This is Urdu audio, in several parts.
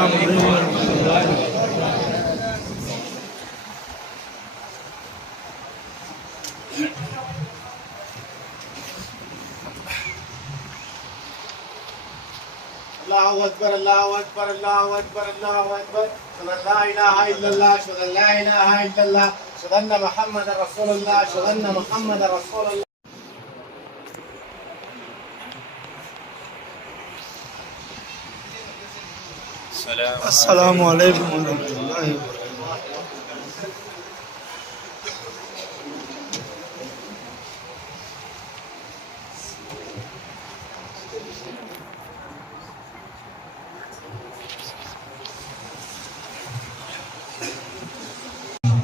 الله أكبر الله أكبر الله أكبر الله أكبر أشهد أن لا إله إلا الله أشهد أن لا إله إلا الله أشهد أن محمدا رسول الله أشهد أن محمدا رسول الله. السلام علیکم ورحمۃ اللہ وبرکاتہ.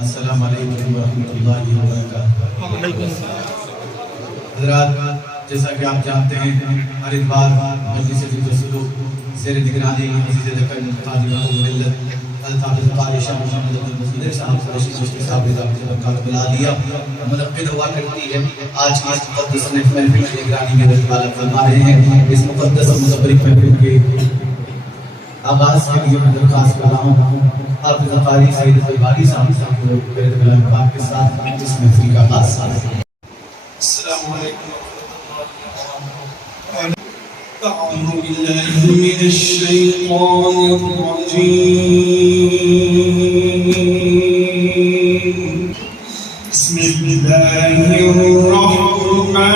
السلام علیکم ورحمۃ اللہ وبرکاتہ. حضرات، جیسا کہ آپ جانتے ہیں، ہر اتوار مجلس ذکر و سلوک زیر نگرانی عزیز دکن قاضی ملت حضرت حافظ قاری شاہ محمد عبد المصدر صاحب رشید چشتی صاحب رضا برکات ملادیہ منعقد ہوا کرتی ہے. آج کی اس مقدس محفل کی نگرانی میں حضرت والا فرما رہے ہیں. اس مقدس اور متبرک محفل کے آغاز کے لیے میں درخواست کر رہا ہوں حافظ قاری سید الباری صاحب کو میرے کلام پاک کے ساتھ اس محفل کا آغاز کریں. السلام علیکم. أعوذ بالله من الشيطان الرجيم. بسم الله الرحمن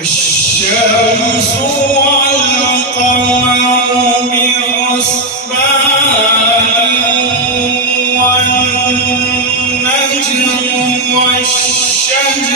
الشمس والقمر بحسبان والنجم والشجر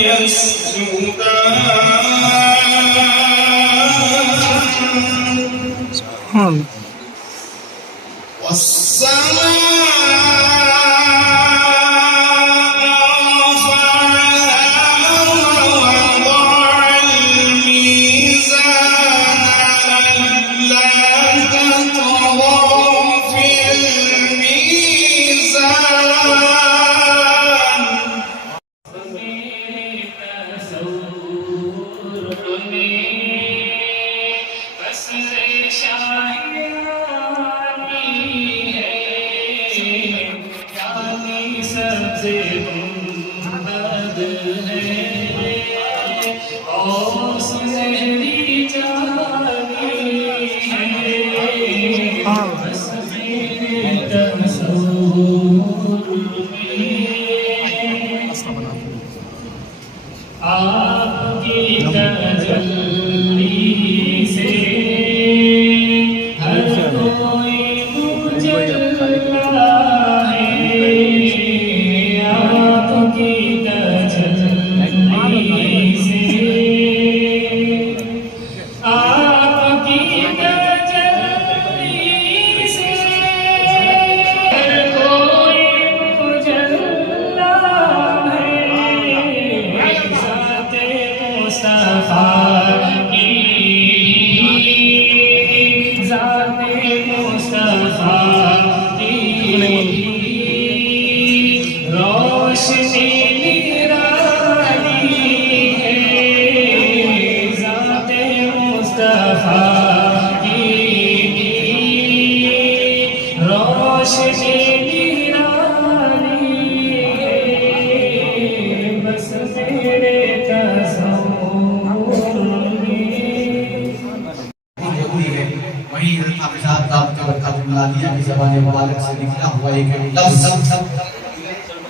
يسجدان کی زبان مبارک سے نکلا ہوا ایک لفظ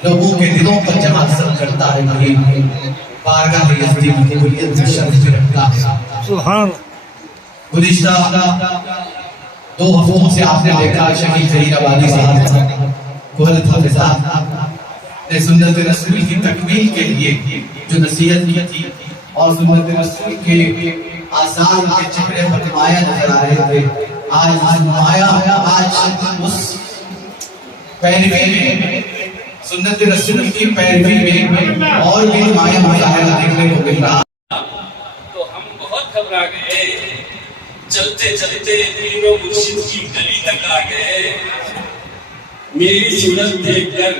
لوگوں کے دلوں پر جمع کرتا ہے. بارگاہ یزدی کی قبولیت سے شرف رکھتا ہے. سبحان. گزشتہ 2 ہفتوں سے آپ نے دیکھا شہید ظہیر آبادی صاحب کو حضرت حافظ صاحب نے سنت رسول کی تکمیل کے لیے جو نصیحت کی تھی اور سنت رسول کے آثار کے چہرے پر نمایاں نظر آ رہے آج نمایا آج اس پیروی میں سنت رسول کی پیروی میں اور بھی نمایاں مظاہرہ دیکھنے کو مل رہا. تو ہم بہت گھبرا گئے، چلتے چلتے پیر و مرشد کی گلی تک آ گئے. میری صورت دیکھ کر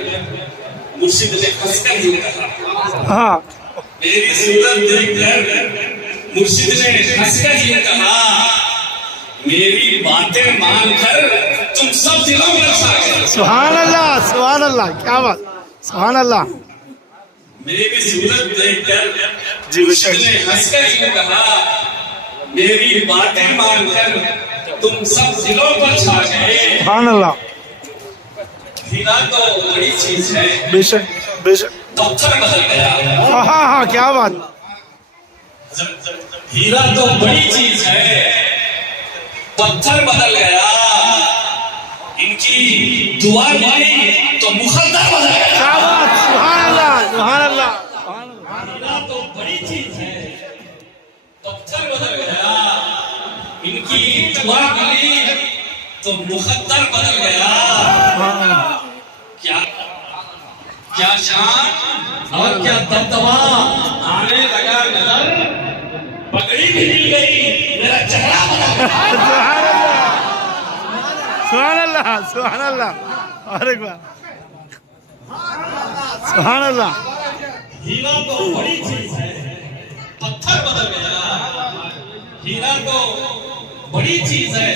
مرشد نے ہنس کر یوں کہا، ہاں میری صورت دیکھ کر مرشد نے ہنس کر یہ کہا، میری باتیں مان کر تم سب دلوں میں چھا گئے. سبحان اللہ سبحان اللہ، کیا بات، سبحان اللہ. میری صورت دیکھ کر جی بے شک. مرشد نے ہنس کر یہ کہا، میری باتیں مان کر تم سب دلوں پر چھا گئے. سبحان اللہ. ہیرا تو بڑی چیز ہے، بے شک بے شک. پتھر بدل گیا. ہاں ہاں ہاں، کیا بات. ہیرا تو بڑی چیز ہے، پتھر بدل گیا. ان کی دعا مانی تو مخدر بدل گیا. کیا بات، سبحان اللہ سبحان اللہ. ہیرا تو بڑی چیز ہے، پتھر بدل گیا. ان کی دعا مانی تو مخدر بدل گیا. کیا شان اور کیا دبدبا آنے لگا نظر، پگڑی بھی مل گئی، میرا چہرہ بدل گیا. سبحان اللہ سبحان اللہ. اور ایک بار سبحان اللہ. ہیرا تو بڑی چیز ہے، پتھر بدل گیا. ہیرا تو بڑی چیز ہے.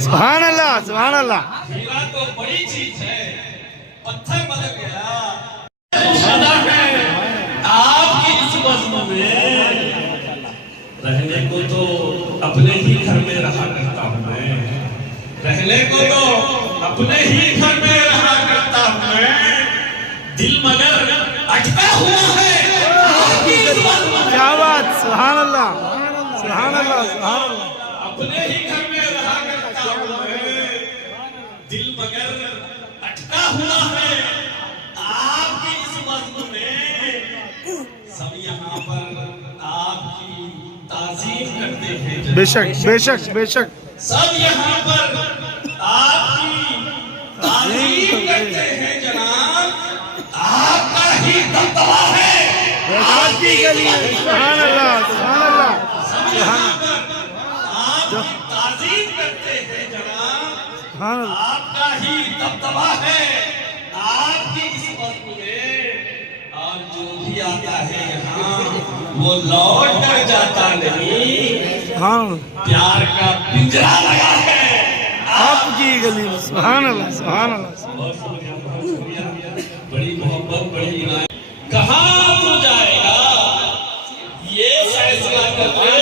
سبحان اللہ سبحان اللہ. ہیرا تو بڑی چیز ہے، پتھر بدل گیا. آپ کی اس بزم میں رہنے کو تو اپنے ہی گھر میں رہا کرتا ہوں میں، رہنے کو تو اپنے ہی گھر میں رہا کرتا ہوں میں. دل مگر اٹکا ہوا ہے آپ کی اس بزم میں. کیا بات، سبحان اللہ سبحان اللہ سبحان اللہ. اپنے ہی گھر میں رہا کرتا ہوں میں، دل مگر اٹکا ہوا ہے آپ کی اس بزم میں. سب یہاں پر آپ کی تعظیم کرتے ہیں، بے شک بے شک بے شک. سب یہاں پر آپ کی تعظیم کرتے ہیں جناب. آپ کا ہی دبدبا ہے آپ کی گلی میں. سبحان اللہ سبحان اللہ. سب یہاں پر آپ کی تعظیم کرتے ہیں جناب. سبحان اللہ. آپ کا ہی دبدبا ہے آپ کی اس وقت میں. اور جو بھی آتا ہے یہاں وہ لوٹ کر جاتا نہیں. ہاں پیار کا پنجرا لگا ہے آپ کی گلی میں. سبحان اللہ سبحان اللہ. بڑی محبت بڑی عنایت. کہاں تو جائے گا یہ فیصلہ کر لے.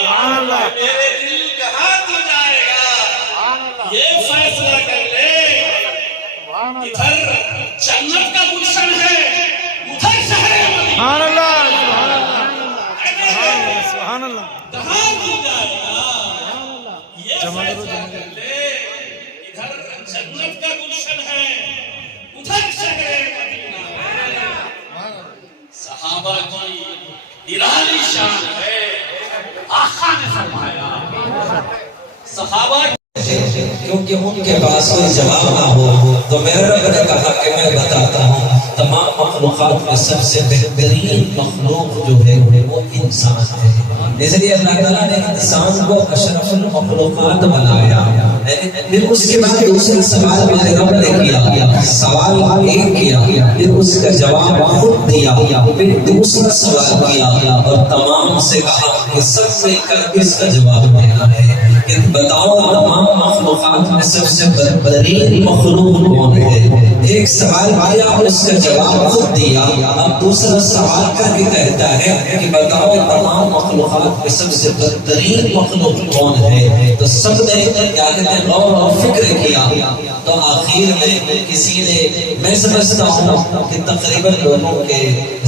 سبحان اللہ. میرے دل کہاں تو جائے گا یہ فیصلہ کر لے. ادھر جنت کا گلشن ہے، ادھر شہر مدینہ. سبحان اللہ سبحان اللہ سبحان اللہ. کہاں تو جائے گا یہ فیصلہ کر لے. ادھر جنت کا گلشن ہے، ادھر شہر مدینہ. صحابہ کی نرالی شان ہے. آقا نے فرمایا صحابہ کیونکہ ان کے پاس کوئی جواب نہ ہو تو میرے رب نے کہا کہ میں بتاتا ہوں تمام مخلوقات میں سب سے بہترین مخلوق جو ہے وہ انسان ہے. اس لیے اللہ تعالیٰ نے انسان کو اشرف المخلوقات بنایا. پھر اس کے بعد دوسرے سوال میرے رب نے کیا، سوال ایک کیا، پھر اس کا جواب خود دیا، پھر دوسرا سوال کیا اور تمام سے کہا کہ سب مل کر اس کا جواب دینا ہے کہ بتاؤ تمام مخلوقات میں سب سے بہترین مخلوق کون ہے. ایک سوال کیا اس کا جواب خود دیا. اب دوسرا سوال کر کے کہتا ہے کہ بتاؤ تمام مخلوقات میں سب سے بہترین مخلوق کون ہے. تو سب نے کیا کہتے ہیں غور و فکر کیا. تو آخر میں کسی نے، میں سمجھتا ہوں کہ تقریباً لوگوں کے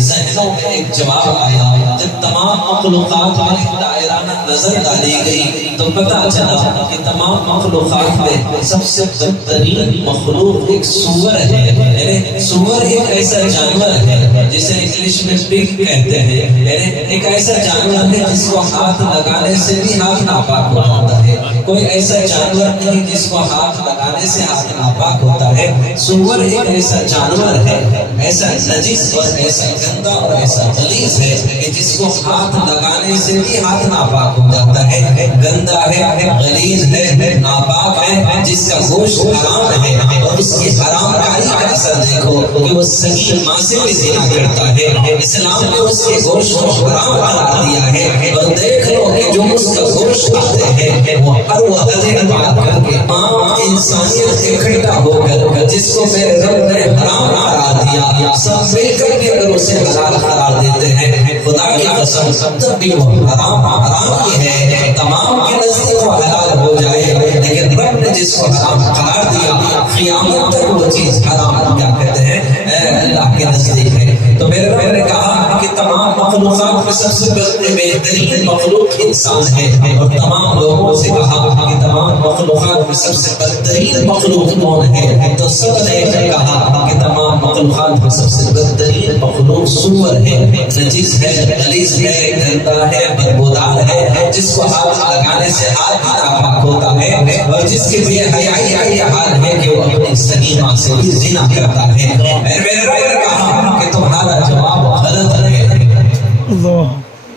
ذہنوں میں ایک جواب آیا. جب تمام مخلوقات میں دائرانہ نظر ڈالی گئی تو پتہ چلا کہ تمام مخلوقات میں سب سے بدترین مخلوق ایک سور ہے. یعنی سور ایک ایسا جانور ہے جسے انگلش میں پگ کہتے ہیں. یعنی ایک ایسا جانور ہے جس کو ہاتھ لگانے سے بھی ہاتھ ناپاک ہو جاتا ہے. کوئی ایسا جانور نہیں جس کو ہاتھ لگانے سے ہاتھ ناپاک ہوتا ہے. سور ایک ایسا جانور ہے، ایسا نجس اور ایسا گندا اور ایسا غلیظ ہے کہ جس کو ہاتھ لگانے سے بھی ہاتھ ناپاک ہو جاتا ہے. گندا ہے، غلیظ ہے، ناپاک ہے، جس کا گوشت حرام ہے. اور اس کی حرام کاری کا اثر دیکھو کہ وہ صحیح ماں سے بھی زنا کرتا ہے. اسلام نے اس کے گوشت کو حرام قرار دیا ہے. اور دیکھ لو کہ جو اس کا گوشت کھاتے ہیں وہ ہر وہ حضرت بات کر کے تمام انسانیت اکٹھا ہو کر جس کو میرے رب نے حرام قرار دیا سب مل کر کے اگر اسے حلال قرار دیتے ہیں خدا کی قسم تب بھی وہ حرام ہی ہے. تمام کے نزدیک وہ حلال ہو جائے لیکن رب نے جس کو حرام قرار دیا قیامت تک وہ چیز حرام کیا کہتے ہیں اللہ کے نزدیک ہے. تو میرے رب نے کہا کہ تمام مخلوقات میں سب سے بہترین مخلوق انسان ہے. اور تمام لوگوں سے کہا کہ تمام مخلوقات میں سب سے بہترین مخلوق کون ہے؟ تو سب نے کہا کہ تمام مخلوقات میں سب سے بہترین مخلوق سور ہے، نجس ہے، غلیظ ہے، گندا ہے، بدبودار ہے، جس کو ہاتھ لگانے سے ہاتھ ناپاک ہوتا ہے اور جس کے لیے حیائی کا یہ حال ہے کہ وہ اپنی صحیح ماں سے بھی زنا کرتا ہے. میرے رب نے کہا کہ تمہارا جواب غلط ہے.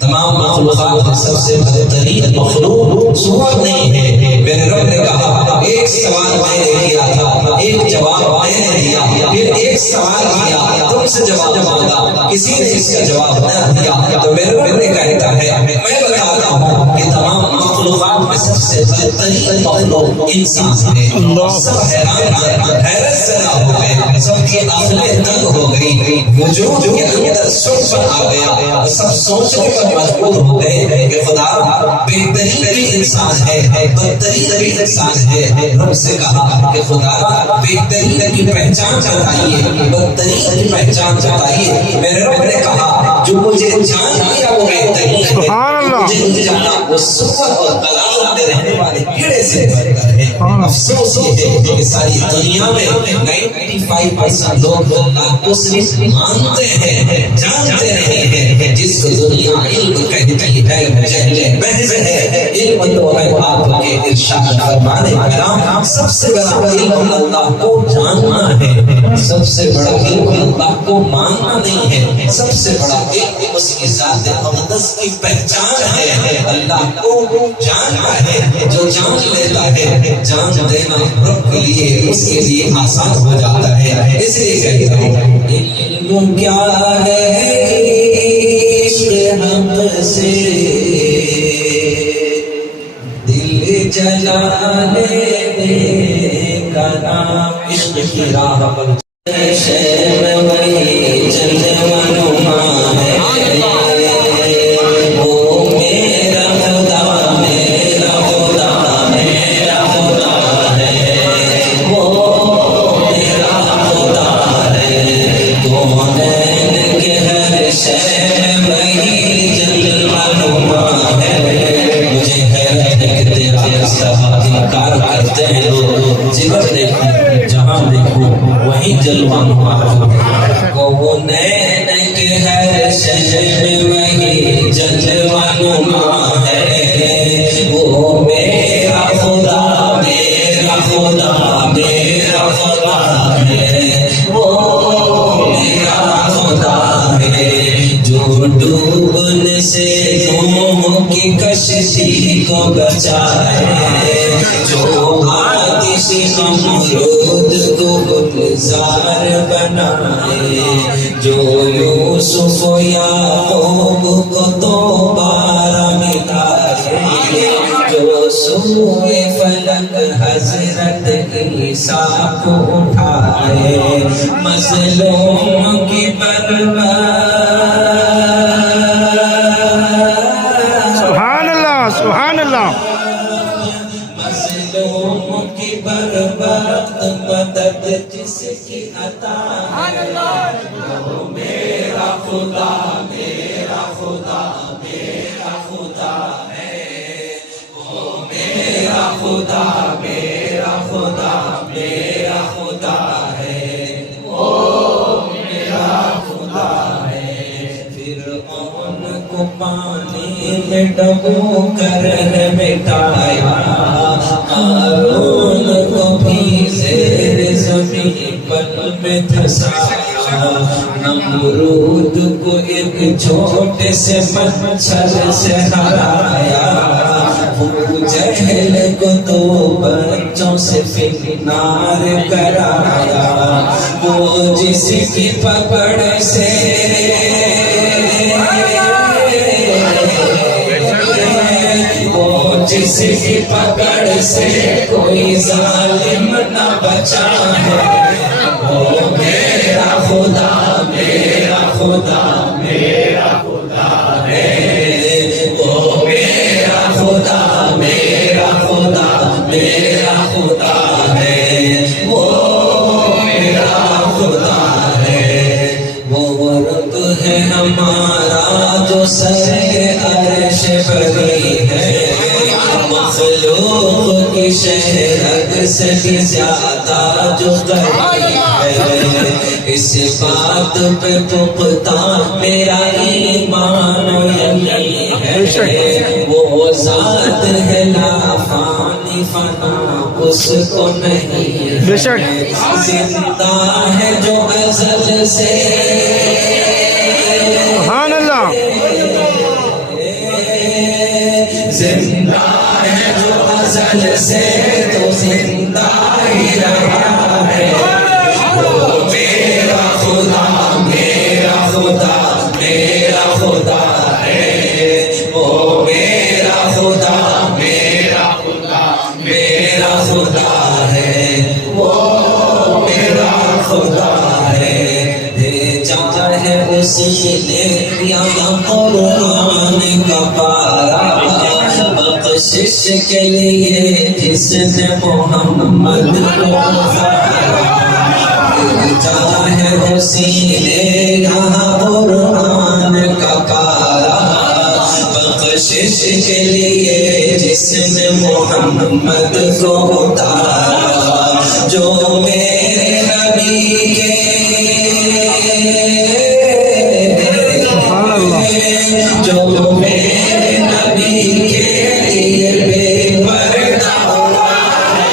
تمام مخلوقات میں سب سے بہترین مخلوق سور نہیں ہے. میرے رب نے کہا ایک سوال میں نے کیا تھا، ایک جواب میں نے دیا، پھر ایک سوال کیا تم سے جواب مانگا، کسی نے اس کا جواب نہ دیا. تو میرے رب نے کہتا ہے میں بتاتا ہوں کہ تمام مخلوقات میں سب سے بہترین مخلوق انسان ہے. سب حیرت زدہ ہو گئے، سب کی عقلیں دنگ ہو گئی، وجود کے اندر سکھ آ گیا. سب سوچنے پر مجبور ہو گئے کہ خدا بہترین بھی انسان ہے، بدترین بھی انسان ہے. رب سے کہا کہ خدا بہترین کی پہچان بتائیے، بدترین کی پہچان بتائیے. میرے رب نے کہا جو مجھے جان لیا وہ بہترین ہے، مجھے نہیں جانا وہ سور اور قلال میں رہنے والے کیڑے سے بہتر ہے. افسوس یہ ہے کہ ساری دنیا میں 95% لوگ اللہ کو صرف مانتے ہیں، جانتے نہیں ہیں. جس کو دنیا علم کہتی ہے جہل محض ہے. علم تو ہے آپ کے ارشاد فرمانے کرام سب سے بڑا علم اللہ کو جاننا ہے، سب سے بڑا علم اللہ کو ماننا نہیں ہے. سب سے بڑا علم اس کی ذات اقدس کی پہچان ہے، اللہ کو جاننا ہے. جو جان لیتا ہے جان دینا رب کے لیے اس کے لیے آسان ہو جاتا ہے. اس لیے کہتا ہوں علم کیا ہے حق سے دل جلانے کا نام عشق کی راہ پر شہر وہی جلوہ نما ہے. وہ میرا خدا میرا خدا میرا خدا ہے، وہ میرا خدا ہے. کونین کے ہر شہر وہی جلوہ نما ہے. مجھے حیرت ہے کہ تیرا انکار کرتے ہیں لوگ. جدھر دیکھو جہاں دیکھو وہی جلوہ نما ہے. کونین کے ہر شہر وہی جلوہ نما ہے. وہ میرا خدا میرا خدا میرا خدا ہے، وہ میرا خدا ہے. جو ڈوبنے سے نوح کی کشتی کو بچائے، جو آتش نمرود کو گلزار بنائے، جو یوسف و یعقوب کو دوبارہ ملائے، جو سوئے فلک حضرت عیسیٰ کو اٹھائے. مظلوم کی سبحان اللہ. مظلوم کی برباد مدد جس کی عطا ہے، وہ میرا خدا میرا خدا میرا خدا ہے. خدا میرا خدا میرا خدا ہے، وہ میرا خدا ہے۔ فرعون کو پانی میں ڈبو کر مٹایا، قارون کو بھی زیر زمین پل میں دھسایا، نمرود کو ایک چھوٹے سے مچھر سے ہرایا، ابو جہل کو دو بچوں سے فنار کرایا، وہ جس کی پکڑ سے وہ جس کی پکڑ سے کوئی ظالم نہ بچا ہے، وہ میرا خدا میرا خدا میرا خدا ہے، وہ میرا خدا میرا خدا میرا خدا ہے، وہ میرا خدا ہے۔ وہ رب ہے ہمارا جو سر عرش بری ہے، مخلوق کی شہرت سے بھی زیادہ جو قریب ہے، اس بات پہ پختہ میرا ایمان و یقین ہے، وہ ذات ہے لا فانی فنا اس کو نہیں ہے، زندہ ہے جو ازل سے سبحان اللہ، زندہ ہے جو ازل سے تو زندہ ہی رہا ہے، وہ میرا خدا میرا خدا میرا خدا ہے، وہ میرا خدا میرا خدا میرا خدا ہے، وہ میرا خدا ہے۔ بھیجا ہے اسی نے یہاں قرآن کا پارا، بخشش کے لیے جس نے محمد کو بھیجا ہے اسی نے یہاں قرآن کا پارا، بخشش کے لیے جس نے محمد کو اتارا، جو میرے نبی کے جو میرے نبی کے لیے بے پردہ ہوا ہے،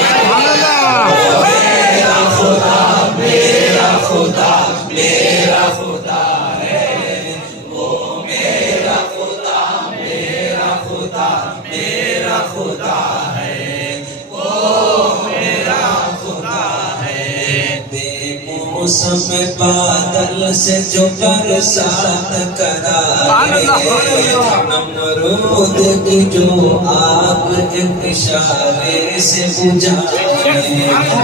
میرا خدا میرا خدا میرا خدا ہے، وہ میرا خدا میرا خدا میرا خدا ہے، وہ میرا خدا ہے۔ بے موسم بادل سے جو برسات کرائے، نمرود کی جو آگ ایک اشارے سے بجھائے،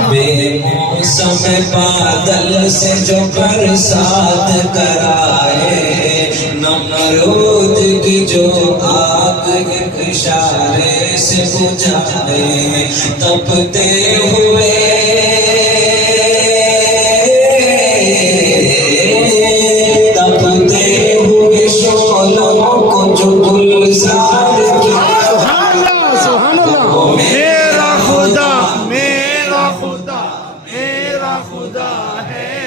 بے موسم بادل سے جو برسات کرائے، نمرود کی جو آگ ایک اشارے سے بجھائے، تپتے ہوئے شعلوں کو جو گلزار کیا، وہ میرا خدا میرا خدا میرا خدا ہے،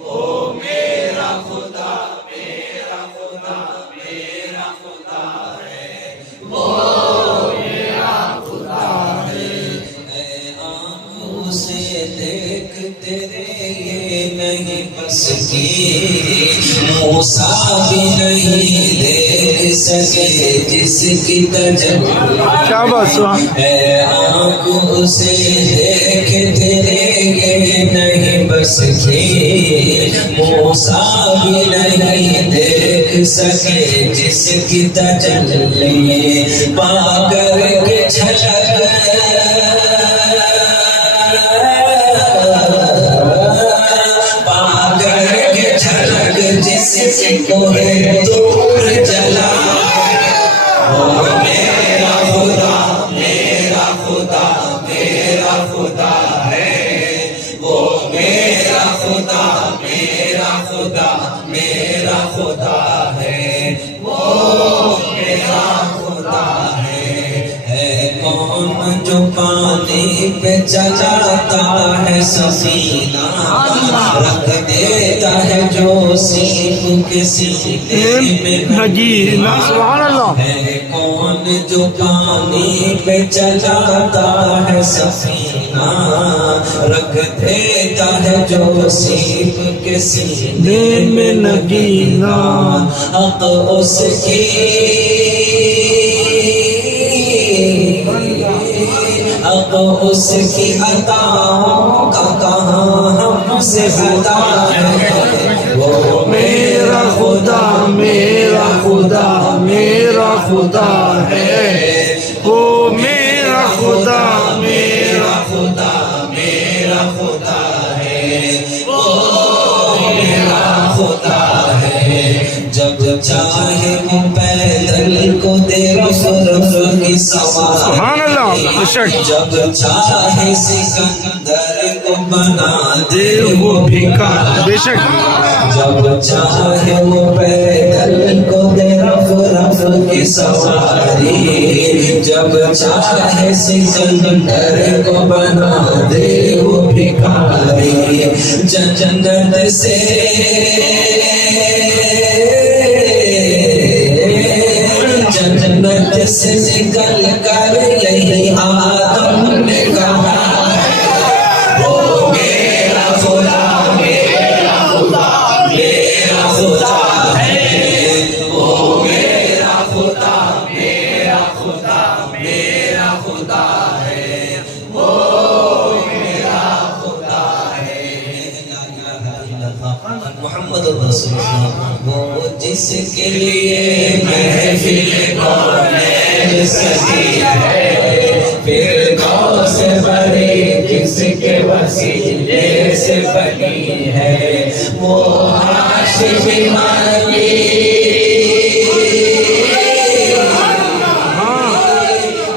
وہ میرا خدا میرا خدا میرا خدا ہے، وہ میرا خدا ہے۔ اے آنکھوں سے دیکھ تیرے یہ نہیں بس کی، موسیٰ بھی نہیں دیکھ سکے جس کی تجلی، شاباش، اے آنکھوں سے دیکھ تیرے یہ نہیں بس کی، موسیٰ بھی نہیں دیکھ سکے جس کی تجلی، پا کر کے جھلک جس کو دور جلا، وہ میرا خدا میرا خدا میرا خدا ہے، وہ میرا خدا میرا خدا میرا خدا ہے، وہ میرا خدا ہے۔ کون جو پہ چلاتا ہے سفینہ رکھ دیتا ہے جو سیخ کے سینے میں نگینا سبحان اللہ ہے کون جو پانی پہ چلاتا ہے سفینہ رکھ دیتا ہے جو سیخ کے سینے میں نگینا حق اس کی اب اس کی عطاؤں کا کہاں ہم سے خدا ہے وہ میرا خدا میرا خدا میرا خدا ہے وہ میرا خدا میرا خدا میرا خدا ہے وہ میرا خدا ہے جب چاہے وہ پیدل کو دے رف کی سبحان اللہ جب چاہے سکندر کو بنا دے وہ بھیکار بے شک جب چاہے وہ پیدل کو دے رف کی سواری جب چاہے سکندر کو بنا دے وہ بھیکاری جنت سے جنت سے نکل کر یہی آدم نے کہا وہ میرا خدا میرا خدا میرا خدا ہے وہ میرا خدا میرا خدا میرا خدا ہے وہ میرا خدا ہے محمد رسول اللہ وہ جس کے لیے محفل کونین سجی ہے پھر غوث بری جس کے وسیلے سے بنی ہے وہ ہاشمی مکی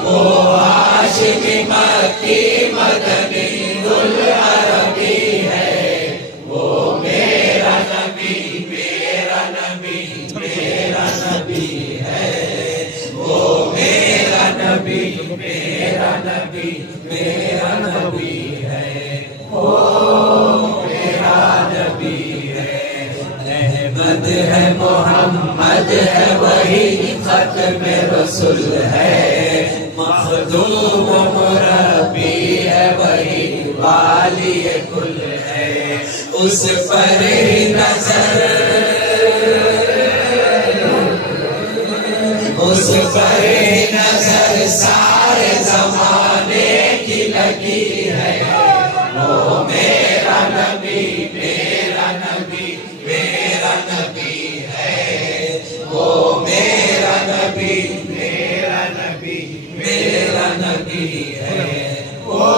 وہ ہاشمی مکی مدنی العربی ہے وہ میرا نبی میرا نبی میرا نبی ہے وہ میرا نبی میرا نبی میرا نبی ہے وہ میرا نبی ہے احمد ہے محمد ہے وہی ختم رسول ہے مخدوم مربی ہے وہی والی کل ہے اس پر ہی نظر اس پر نظر سارے زمانے کی لگی ہے وہ میرا نبی میرا نبی میرا نبی ہے وہ میرا نبی میرا نبی میرا نبی ہے وہ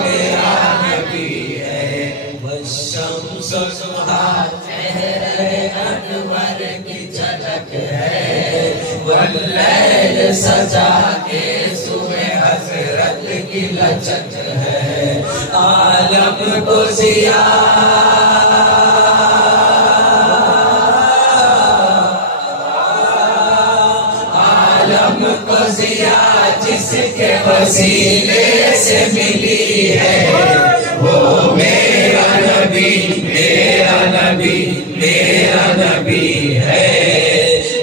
میرا نبی ہے والشمس ضحیٰ چہرہ انور کی جھلک ہے واللیل سجا کے سوئے حضرت کی لچک ہے عالم کو عالم کو ضیاء جس کے وسیلے سے ملی ہے وہ میرا نبی میرا نبی میرا نبی ہے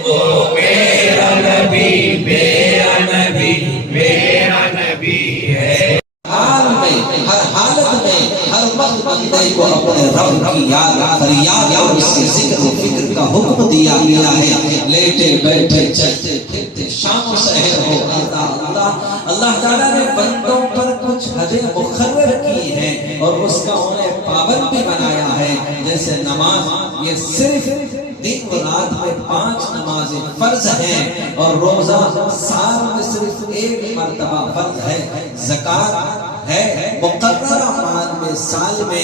وہ میرا نبی میرا نبی میرا نبی ہے حال میں ہر حالت میں ہر وقت بندے کو اپنے رب کی یاد فریاد اور اس کے ذکر و فکر کا حکم دیا گیا ہے لیٹے بیٹھے چلتے پھرتے شام و سحر ہو اللہ تعالیٰ نے بندوں پر کچھ حدیں مقرر کی ہیں اور اس کا انہیں پابند بھی بنایا ہے جیسے نماز یہ صرف دن و رات میں 5 نمازیں فرض ہیں اور روزہ سال میں صرف 1 مرتبہ فرض ہے زکوٰۃ ہے مقررہ مال میں سال میں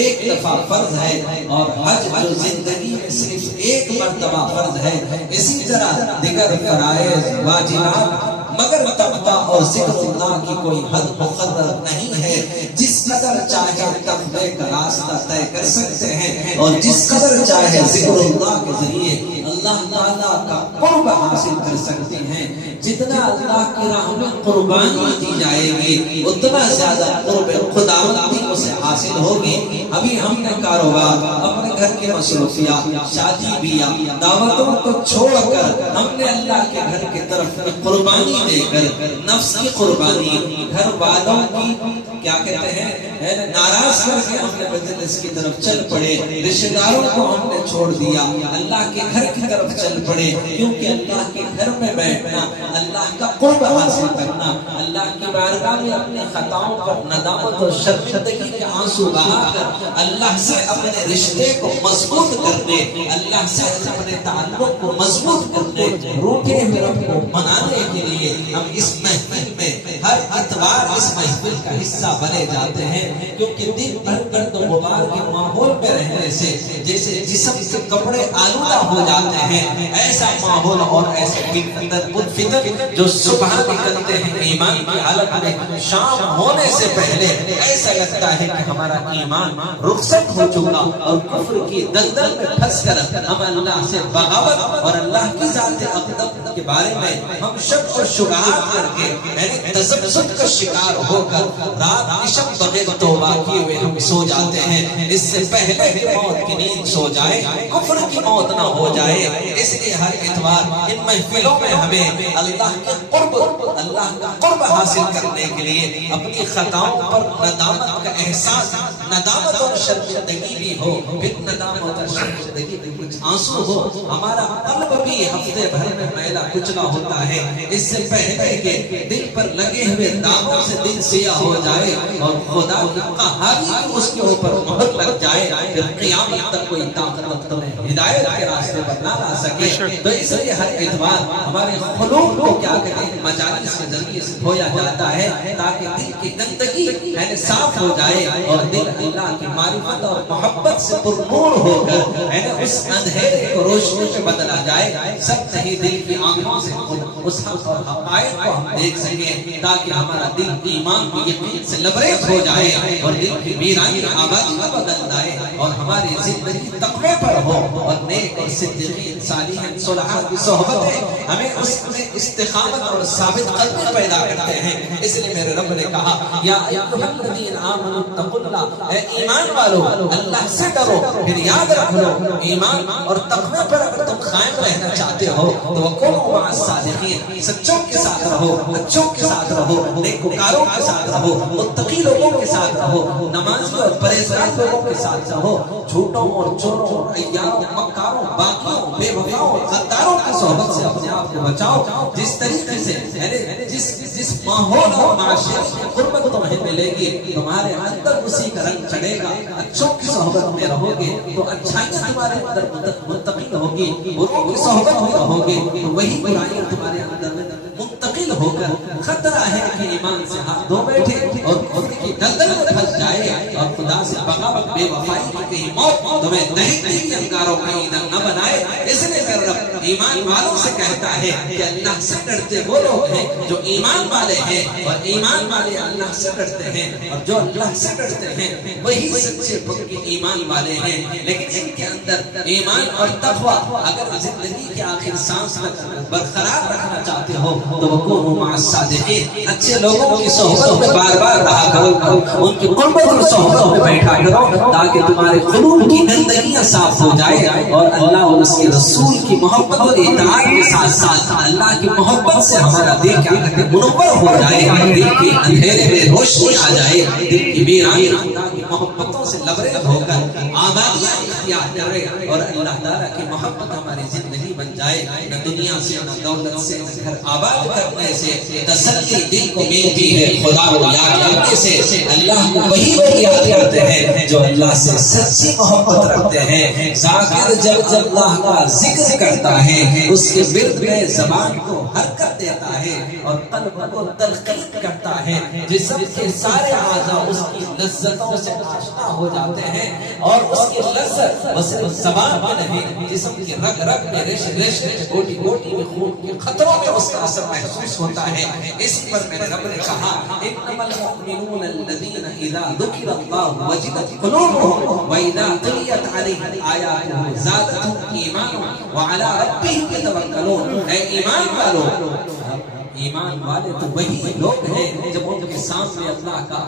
1 دفعہ فرض ہے اور حج جو زندگی میں صرف 1 مرتبہ فرض ہے اسی طرح دیگر فرائض واجبات مگر تقویٰ اور ذکر اللہ کی کوئی حد مقرر نہیں ہے جس قدر چاہے تقوی کا راستہ طے کر سکتے ہیں اور جس قدر چاہے ذکر اللہ کے ذریعے اللہ تعالیٰ کا قرب حاصل کر سکتے ہیں. جتنا اللہ کی راہ میں قربانی دی جائے گی اتنا زیادہ قرب خداوندی اسے حاصل ہوگی. ابھی ہم نے کاروبار، اپنے گھر کے مصروفیات، شادی بیاہ، دعوتوں کو چھوڑ کر ہم نے اللہ کے گھر کی طرف قربانی دے کر نفس کی قربانی، گھر والوں کی کیا کہتے ہیں ناراض کر کے ہم نے بزنس کی طرف چل پڑے، رشتہ داروں کو ہم نے چھوڑ دیا، اللہ کے گھر کی طرف چل پڑے. کیونکہ اللہ کے گھر میں بیٹھنا، اللہ کا قرب حاصل کرنا، اللہ کی بارگاہ میں اپنے خطاؤں پر ندامت اور شرمندگی کے آنسو بہا کر اللہ سے اپنے رشتے کو مضبوط کرنے، اللہ سے اپنے تعلق کو مضبوط کرنے، روٹے ہوئے رب کو منانے کے لیے ہم اس محفل میں ہر اتوار اس محفل کا حصہ بنے جاتے ہیں. کیونکہ دن بھر گرد و غبار کے ماحول میں رہنے سے جیسے جسم کے کپڑے آلودہ ہو جاتے ہیں، ایسا ماحول اور ایسے فطر جو صبح نکلتے ہیں ایمان کی حالت میں، شام ہونے سے پہلے ایسا لگتا ہے کہ ہمارا ایمان رخصت ہو چکا اور کفر کی دلدل میں پھنس کر ہم اللہ سے بغاوت اور اللہ کی ذات اقدس کے بارے میں ہم شک و شبہات کر کے یعنی تذبذب کا شکار ہو کر رات کی شب بغیر توبہ کیے ہوئے ہم سو جاتے ہیں. اس سے پہلے کہ موت کی نیند سو جائے، کفر کی موت نہ ہو جائے. اس لیے ہر اتوار ان محفلوں میں ہمیں اللہ کا قرب حاصل کرنے کے لیے اپنی خطاؤں پر ندامت کا احساس، ندامت اور شرمندگی بھی ہو، پھر ندامت اور شرمندگی میں کچھ آنسو ہو. ہمارا قلب بھی ہفتے بھر میں میلا کچلا ہوتا ہے. اس سے پہلے کہ دل پر لگے ہوئے داغوں سے دل سیاہ ہو جائے اور خدا کی قہاری اس کے اوپر مہر لگ جائے، پھر قیامت تک کوئی طاقت تمہیں ہدایت کے راستے پر نہ لا سکے. تو اس لیے ہر اتوار ہمارے قلوب کو کیا کہتے ہیں مجالس کے ذریعے سے دھویا جاتا ہے تاکہ دل کی گندگی یعنی صاف ہو جائے اور دل اللہ کی معرفت اور محبت سے پر نور ہو کر یعنی اس اندھیرے کو روشنی میں بدلا جائے. سب نہیں دل کی آنکھوں سے اس حق اور حقائق کو ہم دیکھ سکیں تاکہ ہمارا دل ایمان کی یقین سے لبریز ہو جائے اور دل کی ویرانی آبادی میں بدل جائے اور ہماری زندگی تقوی پر ہو اور نیک اور صدیقین صالحین صلحاء کی صحبت ہے ہمیں اس میں استقامت اور ثابت قدمی پیدا کرتے ہیں. اس لیے میرے رب نے کہا یا ایھا الذین آمنوا اتقوا اللہ، اے ایمان والو اللہ سے ڈرو. پھر یاد رکھ لو ایمان اور تقوی پر اگر تم قائم رہنا چاہتے ہو تو وکونوا مع الصادقین، سچوں کے ساتھ رہو، اچھوں کے ساتھ رہو، نیکوکاروں کے ساتھ رہو، متقی لوگوں کے ساتھ رہو، نمازی اور پرہیزگار لوگوں کے ساتھ رہو. جھوٹوں اور چوروں اور عیاروں، مکاروں، باغیوں، بے وفاؤں اور غداروں کی صحبت سے اپنے آپ کو بچاؤ. جس طریقے سے جس ماحول اور معاشرت کی قربت تمہیں ملے گی تمہارے اندر اسی کا رنگ چڑھے گا. اچھوں کی صحبت میں رہو گے تو اچھائیاں تمہارے اندر منتقل ہوگی، بروں کی صحبت میں رہو گے تو وہی برائیاں تمہارے اندر منتقل ہو کر خطرہ ہے کہ ایمان سے ہاتھ دھو بیٹھے اور کفر کی دلدل میں پھنس جائے اور خدا سے بغاوت بے وفائی کی کہیں موت تمہیں دہندگی کے انگاروں کا ایندھن نہ بنائے. اس لیے میرا رب ایمان والوں سے کہتا ہے کہ اللہ سے ڈرتے وہ لوگ ہیں جو ایمان والے ہیں اور ایمان والے اللہ سے ڈرتے ہیں اور جو اللہ سے ڈرتے ہیں وہی سچے پکے ایمان والے ہیں. لیکن ان کے اندر ایمان اور تقوی اگر زندگی کے آخر سانس تک برقرار رکھنا چاہتے ہو تو وکونوا مع الصادقین، اچھے لوگوں کی صحبت میں بار بار رہا کرو، ان کی قربت اور صحبت میں بیٹھا کرو تاکہ تمہارے قلوب کی گندگیاں صاف ہو جائے اور اللہ اور اس کے رسول کی محبت اور اطاعت کے ساتھ ساتھ اللہ کی محبت سے ہمارا دل کیا کہتے ہیں منور ہو جائے، دل کے اندھیرے میں روشنی آ جائے، دل کی ویرانی اللہ کی محبتوں سے لبریز ہو کر آبادیاں اختیار کرے اور اللہ تعالیٰ کی محبت ہماری زندگی بن جائے. نہ دنیا سے نہ دولت سے نہ گھر آباد کرنے سے تسلی دل کو ملتی ہے، خدا کو یاد کرنے سے اللہ کو وہی یاد کرتے ہیں جو اللہ سے سچی محبت رکھتے ہیں. ذاکر جب اللہ کا ذکر کرتا ہے اس کے ورد میں زبان کو حرکت دیتا ہے اور قلب کو تلقین کرتا ہے، جسم کے سارے اعضاء اس کی لذتوں سے آشنا ہو جاتے ہیں اور اس کی لذت وہ صرف زبان میں نہیں جسم کی رگ رگ میں ریش گوٹی گوٹی میں خون کے خطروں میں اس کا اثر محسوس ہوتا ہے. اسی پر میرے رب نے کہا انما المؤمنون الذين اذا ذكر الله وجلت قلوبهم واذا تليت علیہ آیاتہ زادتہم ایمانا وعلی ربہم یتوکلون۔ اے ایمان والو، ایمان والے تو وہی لوگ ہیں جب ان کے سامنے اللہ کا